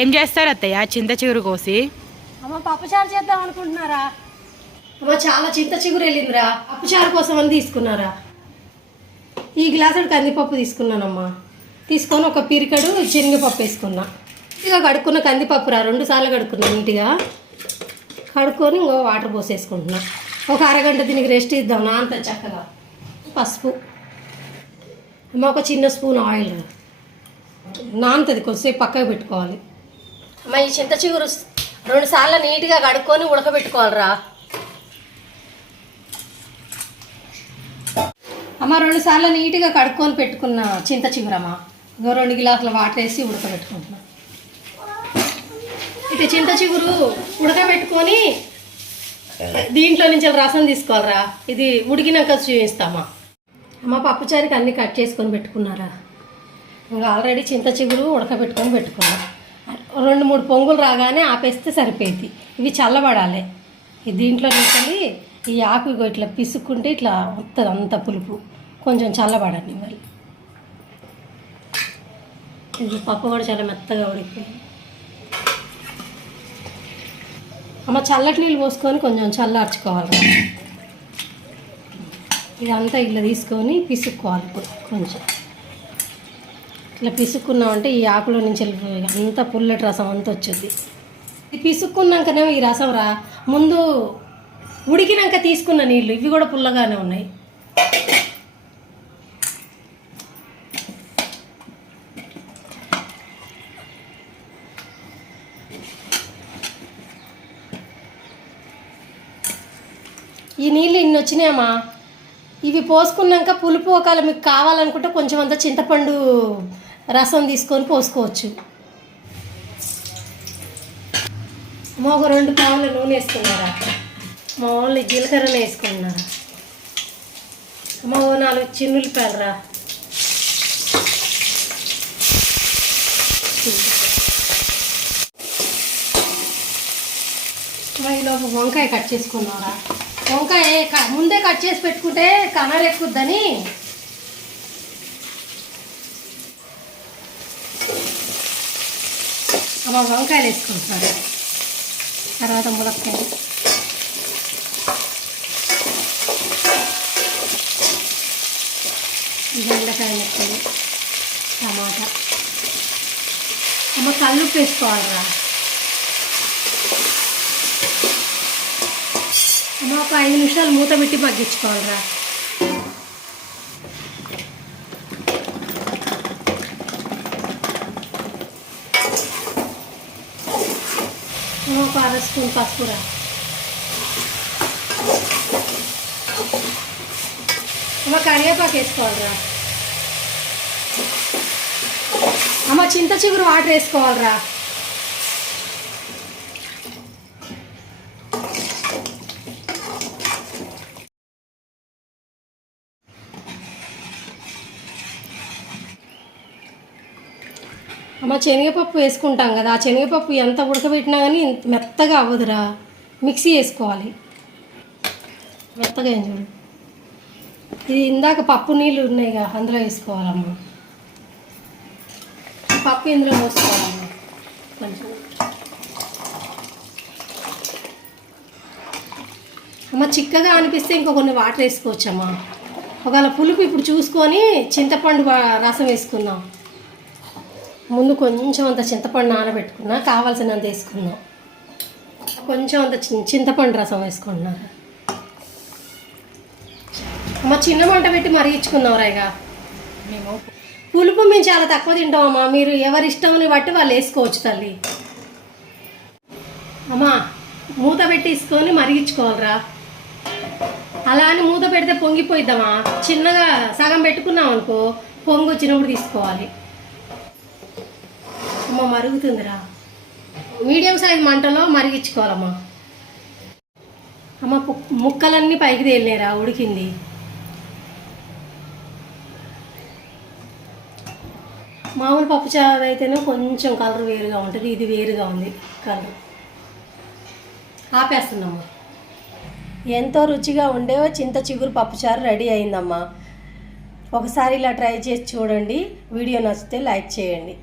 ఏం చేస్తారు అత్తయ్య? చింత చిగురు కోసి? అమ్మ పప్పుచారు చేద్దాం అనుకుంటున్నారా? అమ్మ చాలా చింత చిగురు వెళ్ళిందిరా. పప్పుచారు కోసం అని తీసుకున్నారా? ఈ గ్లాసుడు కందిపప్పు తీసుకున్నానమ్మా. తీసుకొని ఒక పిరికడు శనగపప్పు వేసుకున్నా. ఇక కడుక్కున్న కందిపప్పు రా. రెండు సార్లు కడుక్కున్నా నీట్గా. కడుక్కొని ఇంకో వాటర్ పోసేసుకుంటున్నా. ఒక అరగంట దీనికి రెస్ట్ ఇద్దాం. నా అంత చక్కగా. పసుపు. అమ్మ ఒక చిన్న స్పూన్ ఆయిల్ నాంతది నానుతుంది కొద్దిసేపు పక్కకు పెట్టుకోవాలి. అమ్మ ఈ చింత చిగురు రెండు సార్లు నీట్గా కడుక్కొని ఉడకబెట్టుకోవాలిరా. అమ్మ రెండు సార్లు నీట్గా కడుక్కొని పెట్టుకున్న చింత చిగురమ్మ. ఇంకో రెండు గ్లాసుల వాటర్ వేసి ఉడకబెట్టుకుంటున్నా. ఇక చింత చిగురు ఉడకబెట్టుకొని దీంట్లో నుంచి రసం తీసుకోవాలిరా. ఇది ఉడికినాక చూపిస్తామా. అమ్మ పప్పుచారికి అన్ని కట్ చేసుకొని పెట్టుకున్నారా. ఇంకా ఆల్రెడీ చింత చిగురు ఉడకబెట్టుకొని పెట్టుకున్నా. రెండు మూడు పొంగులు రాగానే ఆపేస్తే సరిపోయింది. ఇవి చల్లబడాలి. ఈ దీంట్లో నుంచి ఈ ఆకు ఇట్లా పిసుక్కుంటే ఇట్లా వస్తుంది అంత పులుపు. కొంచెం చల్లబడండి మరి. ఇది పప్పు కూడా చాలా మెత్తగా ఉడికిపోయింది. అమ్మ చల్లటి నీళ్ళు పోసుకొని కొంచెం చల్లార్చుకోవాలి. ఇదంతా ఇట్లా తీసుకొని పిసుక్కోవాలి ఇప్పుడు కొంచెం. ఇట్లా పిసుక్కున్నామంటే ఈ ఆకులో నుంచి అంత పుల్లటి రసం అంత వచ్చింది. ఇది పిసుక్కున్నాకనేమో ఈ రసం రా. ముందు ఉడికినాక తీసుకున్న నీళ్ళు ఇవి కూడా పుల్లగానే ఉన్నాయి. ఈ నీళ్ళు ఇన్ని వచ్చినాయమ్మా. ఇవి పోసుకున్నాక పులుపు ఒకవేళ మీకు కావాలనుకుంటే కొంచెం అంత చింతపండు రసం తీసుకొని పోసుకోవచ్చు. మా ఒక రెండు పావుల నూనె వేసుకున్నారా మా వాళ్ళు జీలకర్రనే వేసుకున్నారా? అమ్మ ఓ నాలుగు చిన్నులపాయలు రా ఈలోపు వంకాయ కట్ చేసుకున్నారా? వంకాయ ముందే కట్ చేసి పెట్టుకుంటే కలర్ ఎక్కుద్దని అమ్మ వంకాయలు వేసుకుంటున్నారు తర్వాత ములక్కాయలు. బెండకాయ ముక్కలు టమాటా. అమ్మ కళ్ళు వేసుకోవాలరా. అమ్మ ఒక ఐదు నిమిషాలు మూత పెట్టి మగ్గించుకోవాలిరా. ఒక అర స్పూన్ పసుపురా అమ్మ కరివేపాకు వేసుకోవాలిరా. అమ్మ చింత చిగురు వాటర్ వేసుకోవాలిరా. అమ్మ శనగపప్పు వేసుకుంటాం కదా ఆ శనగపప్పు ఎంత ఉడకబెట్టినా కానీ మెత్తగా అవ్వదురా. మిక్సీ వేసుకోవాలి. మెత్తగా ఏం చూడు. ఇది ఇందాక పప్పు నీళ్ళు ఉన్నాయిగా అందులో వేసుకోవాలమ్మా. పప్పు ఇందులో పోసుకోవాలమ్మా. కొంచెం అమ్మ చిక్కగా అనిపిస్తే ఇంకా కొన్ని వాటర్ వేసుకోవచ్చమ్మా. ఒకవేళ పులుపు ఇప్పుడు చూసుకొని చింతపండు వా- రసం వేసుకుందాం. ముందు కొంచెం అంత చింతపండు నానబెట్టుకున్నా కావాల్సినంత వేసుకున్నాం కొంచెం అంత చింతపండు రసం వేసుకుంటున్నారు అమ్మ చిన్న మంట పెట్టి మరిగించుకున్నాం రాయిగా మేము పులుపు మేము చాలా తక్కువ తింటామమ్మా మీరు ఎవరి ఇష్టంని బట్టి వాళ్ళు వేసుకోవచ్చు తల్లి. అమ్మా మూత పెట్టి తీసుకొని మరిగించుకోవాలిరా అలా అని మూత పెడితే పొంగిపోయిద్దామా? చిన్నగా సగం పెట్టుకున్నాం అనుకో పొంగి వచ్చినప్పుడు తీసుకోవాలి. అమ్మ మరుగుతుందిరా. మీడియం సైజ్ మంటలో మరిగించుకోవాలమ్మా. అమ్మ ముక్కలన్నీ పైకి తేలినాయిరా ఉడికింది. మామూలు పప్పు చారు అయితేనే కొంచెం కలర్ వేరుగా ఉంటుంది ఇది వేరుగా ఉంది కలర్. ఆపేస్తుందమ్మా ఎంతో రుచిగా ఉండే చింత చిగురు పప్పుచారు రెడీ అయిందమ్మా. ఒకసారి ఇలా ట్రై చేసి చూడండి. వీడియో నచ్చితే లైక్ చేయండి.